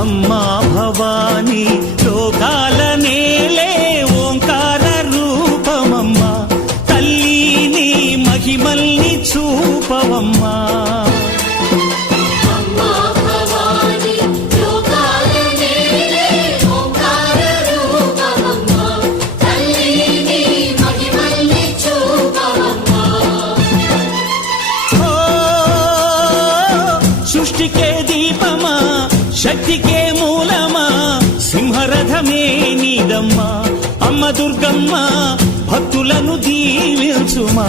అమ్మా భవానీ లోకాల నేలే ఓంకార రూపమమ్మా తల్లి నీ మహిమల్ని చూపవమ్మా సృష్టికే దీపమా శక్తికే మూలమా సింహరథమే నీదమ్మా అమ్మ దుర్గమ్మ భక్తులను దీవించుమా